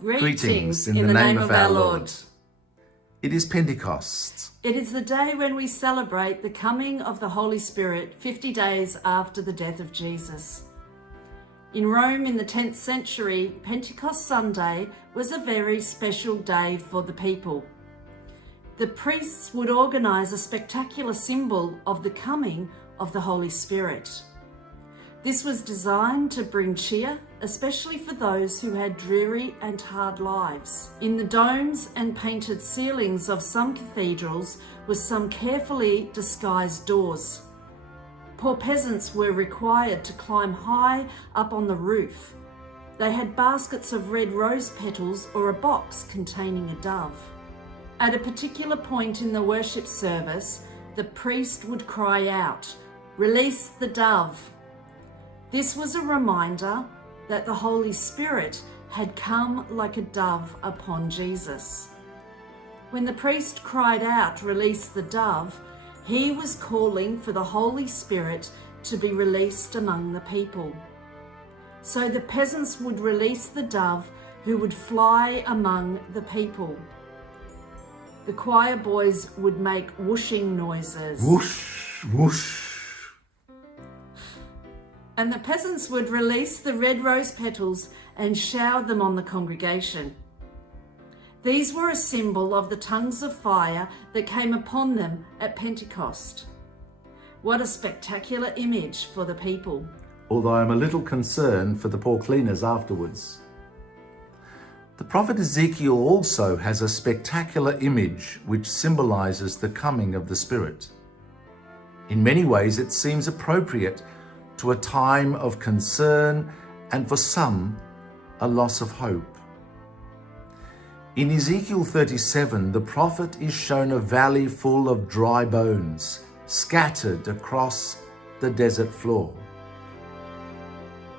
Greetings in the name of our Lord. It is Pentecost. It is the day when we celebrate the coming of the Holy Spirit 50 days after the death of Jesus. In Rome in the 10th century, Pentecost Sunday was a very special day for the people. The priests would organise a spectacular symbol of the coming of the Holy Spirit. This was designed to bring cheer, especially for those who had dreary and hard lives. In the domes and painted ceilings of some cathedrals were some carefully disguised doors. Poor peasants were required to climb high up on the roof. They had baskets of red rose petals or a box containing a dove. At a particular point in the worship service, the priest would cry out, "Release the dove." This was a reminder that the Holy Spirit had come like a dove upon Jesus. When the priest cried out, "Release the dove," he was calling for the Holy Spirit to be released among the people. So the peasants would release the dove who would fly among the people. The choir boys would make whooshing noises. Whoosh, whoosh. And the peasants would release the red rose petals and shower them on the congregation. These were a symbol of the tongues of fire that came upon them at Pentecost. What a spectacular image for the people. Although I'm a little concerned for the poor cleaners afterwards. The prophet Ezekiel also has a spectacular image which symbolises the coming of the Spirit. In many ways, it seems appropriate to a time of concern and for some, a loss of hope. In Ezekiel 37, the prophet is shown a valley full of dry bones scattered across the desert floor.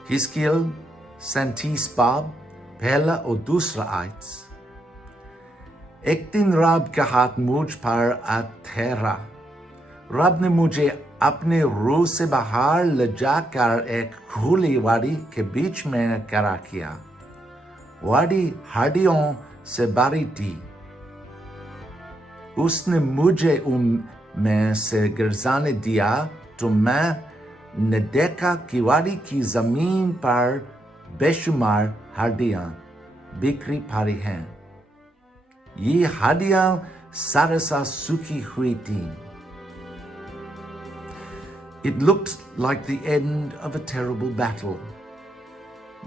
Hiskiel, Santis Bab, Pehla और दूसरा आयत. एक दिन रब का हाथ मुझ पर ठहरा. रब ने मुझे अपने रूह से बाहर ले जाकर एक खुली वादी के बीच में खड़ा किया. वादी हड्डियों से भरी थी. उसने मुझे उनमें से गिरने दिया तो मैंने देखा कि वादी की जमीन पर बेशुमार हड्डियां बिखरी पड़ी हैं. ये हड्डियां सरसा सूखी हुई थीं. It looked like the end of a terrible battle.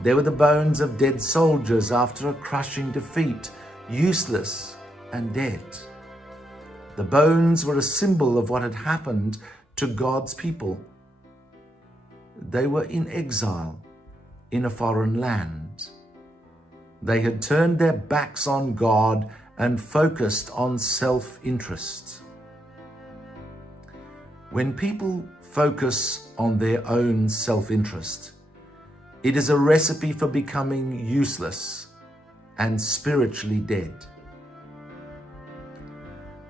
There were the bones of dead soldiers after a crushing defeat, useless and dead. The bones were a symbol of what had happened to God's people. They were in exile in a foreign land. They had turned their backs on God and focused on self-interest. When people focus on their own self-interest, it is a recipe for becoming useless and spiritually dead.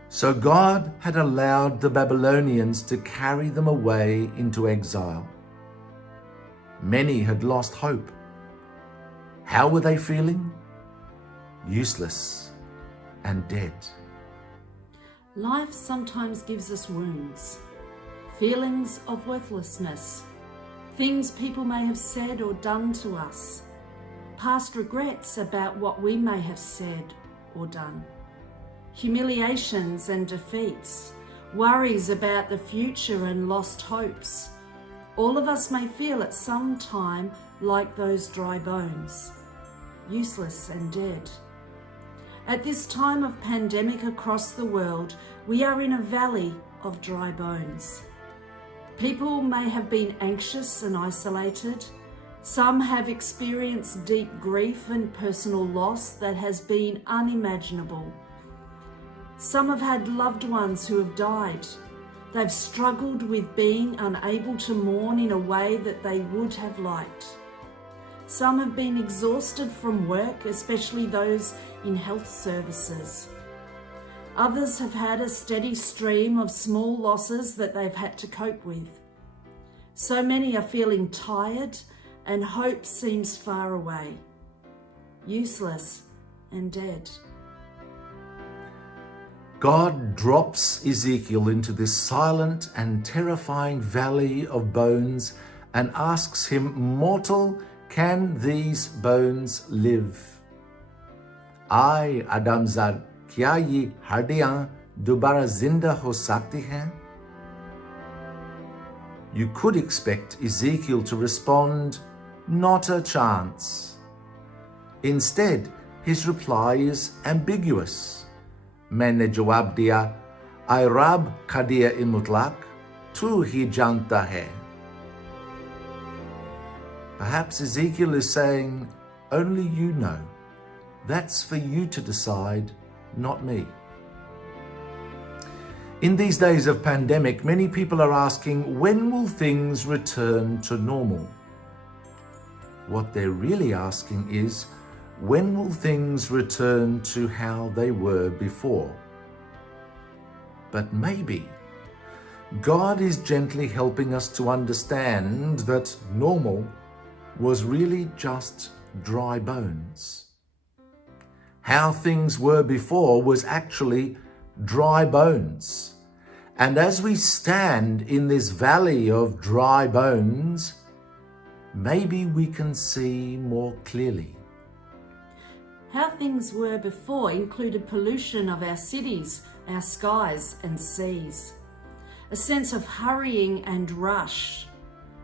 So God had allowed the Babylonians to carry them away into exile. Many had lost hope. How were they feeling? Useless and dead. Life sometimes gives us wounds, feelings of worthlessness, things people may have said or done to us, past regrets about what we may have said or done, humiliations and defeats, worries about the future and lost hopes. All of us may feel at some time like those dry bones, useless and dead. At this time of pandemic across the world, we are in a valley of dry bones. People may have been anxious and isolated. Some have experienced deep grief and personal loss that has been unimaginable. Some have had loved ones who have died. They've struggled with being unable to mourn in a way that they would have liked. Some have been exhausted from work, especially those in health services. Others have had a steady stream of small losses that they've had to cope with. So many are feeling tired and hope seems far away, useless and dead. God drops Ezekiel into this silent and terrifying valley of bones and asks him, "Mortal, can these bones live?" "Ay, Adamzad, kya ye hardiyan dobara zinda ho sakti hain?" You could expect Ezekiel to respond, "Not a chance." Instead, his reply is ambiguous. मैंने जवाब दिया, "आई रब खदिया इमुतलाक, तू ही जानता है." Perhaps Ezekiel is saying, "Only you know. That's for you to decide, not me." In these days of pandemic, many people are asking, when will things return to normal? What they're really asking is, when will things return to how they were before? But maybe God is gently helping us to understand that normal was really just dry bones. How things were before was actually dry bones. And as we stand in this valley of dry bones, maybe we can see more clearly. How things were before included pollution of our cities, our skies and seas, a sense of hurrying and rush,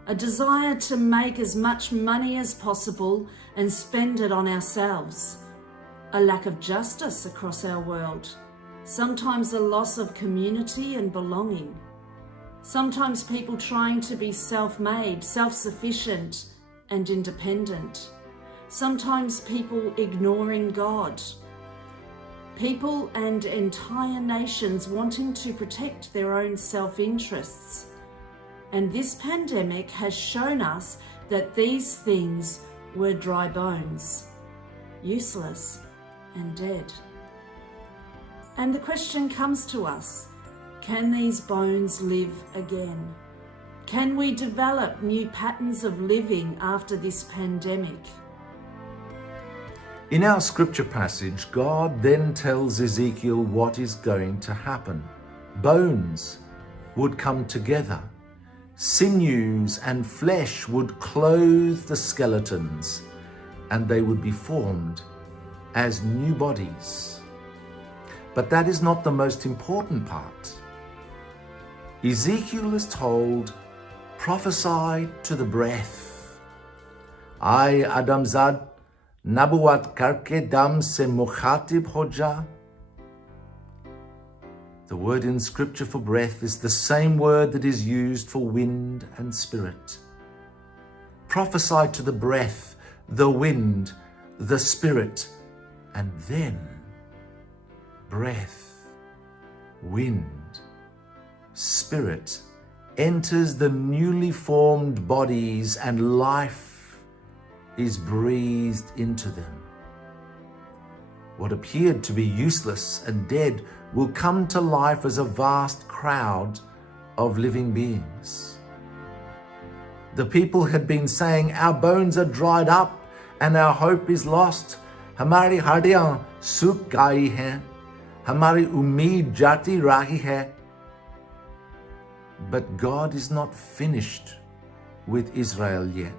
a desire to make as much money as possible and spend it on ourselves, a lack of justice across our world, sometimes a loss of community and belonging, sometimes people trying to be self-made, self-sufficient and independent, sometimes people ignoring God, people and entire nations wanting to protect their own self-interests. And this pandemic has shown us that these things were dry bones, useless and dead. And the question comes to us, can these bones live again? Can we develop new patterns of living after this pandemic? In our scripture passage, God then tells Ezekiel what is going to happen. Bones would come together. Sinews and flesh would clothe the skeletons, and they would be formed as new bodies. But that is not the most important part. Ezekiel is told, "Prophesy to the breath. I, Adamzad, Nabuat karke dam se mukhatib hoja." The word in scripture for breath is the same word that is used for wind and spirit. Prophesy to the breath, the wind, the spirit, and then breath, wind, spirit enters the newly formed bodies and life is breathed into them. What appeared to be useless and dead will come to life as a vast crowd of living beings. The people had been saying, "Our bones are dried up and our hope is lost. Hamari hardiyan suk gayi hain. Hamari umeed jati rahi hai." But God is not finished with Israel yet.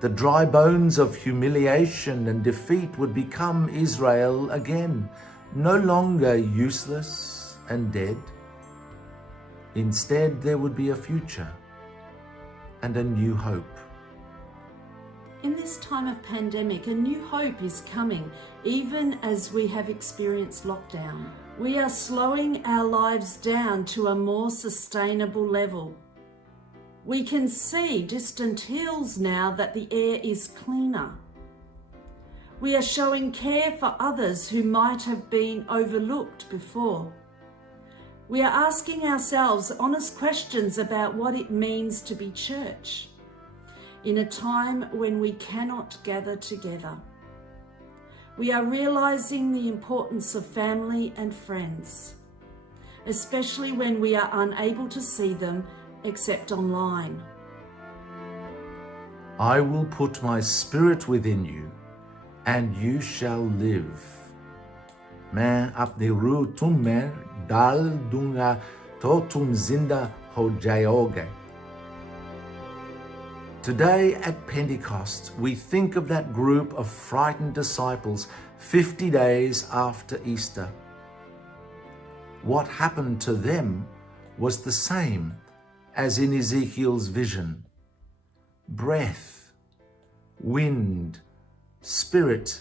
The dry bones of humiliation and defeat would become Israel again, no longer useless and dead. Instead, there would be a future and a new hope. In this time of pandemic, a new hope is coming, even as we have experienced lockdown. We are slowing our lives down to a more sustainable level. We can see distant hills now that the air is cleaner. We are showing care for others who might have been overlooked before. We are asking ourselves honest questions about what it means to be church in a time when we cannot gather together. We are realizing the importance of family and friends, especially when we are unable to see them except online. I will put my spirit within you, and you shall live. मैं अपनी रूह तुम में डाल दूंगा तो तुम जिंदा हो जाओगे. Today at Pentecost, we think of that group of frightened disciples 50 days after Easter. What happened to them was the same as in Ezekiel's vision. Breath, wind, spirit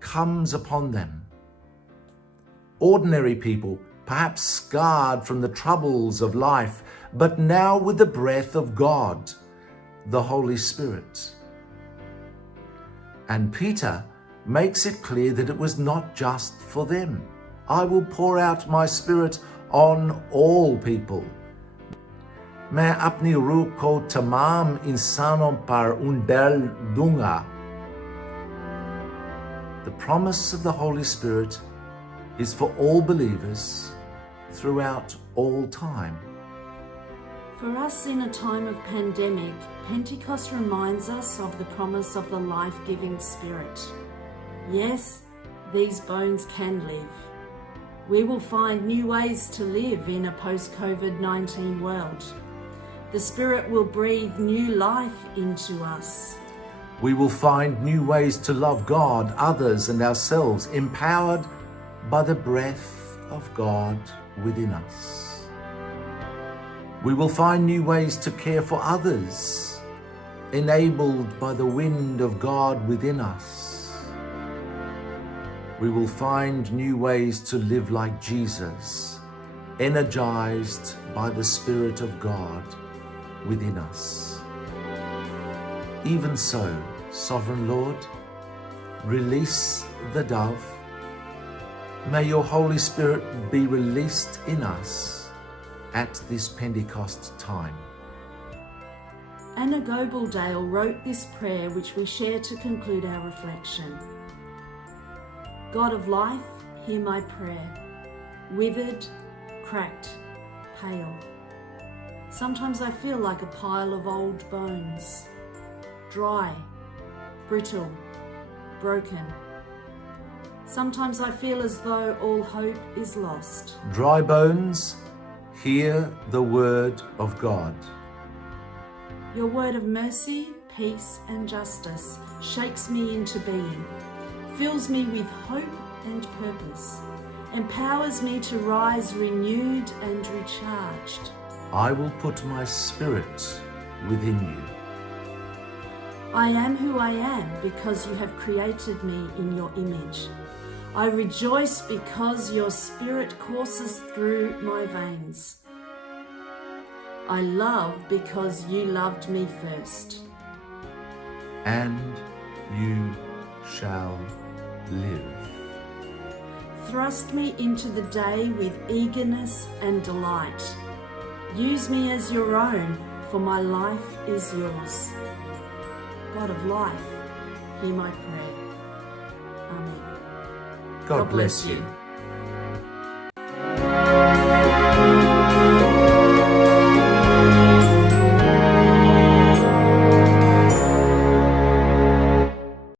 comes upon them. Ordinary people, perhaps scarred from the troubles of life, but now with the breath of God, the Holy Spirit. And Peter makes it clear that it was not just for them. I will pour out my spirit on all people. मैं अपनी रूह को तमाम इंसानों पर उंडेल दूंगा. The promise of the Holy Spirit is for all believers throughout all time. For us in a time of pandemic, Pentecost reminds us of the promise of the life-giving Spirit. Yes, these bones can live. We will find new ways to live in a post-COVID-19 world. The Spirit will breathe new life into us. We will find new ways to love God, others, and ourselves, empowered by the breath of God within us. We will find new ways to care for others, enabled by the wind of God within us. We will find new ways to live like Jesus, energized by the Spirit of God within us. Even so, Sovereign Lord, release the dove. May your Holy Spirit be released in us at this Pentecost time. Anna Gobeldale wrote this prayer which we share to conclude our reflection. God of life, hear my prayer. Withered, cracked, pale. Sometimes I feel like a pile of old bones. Dry, brittle, broken. Sometimes I feel as though all hope is lost. Dry bones, hear the word of God. Your word of mercy, peace, and justice shakes me into being, fills me with hope and purpose, empowers me to rise renewed and recharged. I will put my spirit within you. I am who I am because you have created me in your image. I rejoice because your spirit courses through my veins. I love because you loved me first. And you shall live. Thrust me into the day with eagerness and delight. Use me as your own, for my life is yours. God of life, hear my prayer. Amen. God bless you.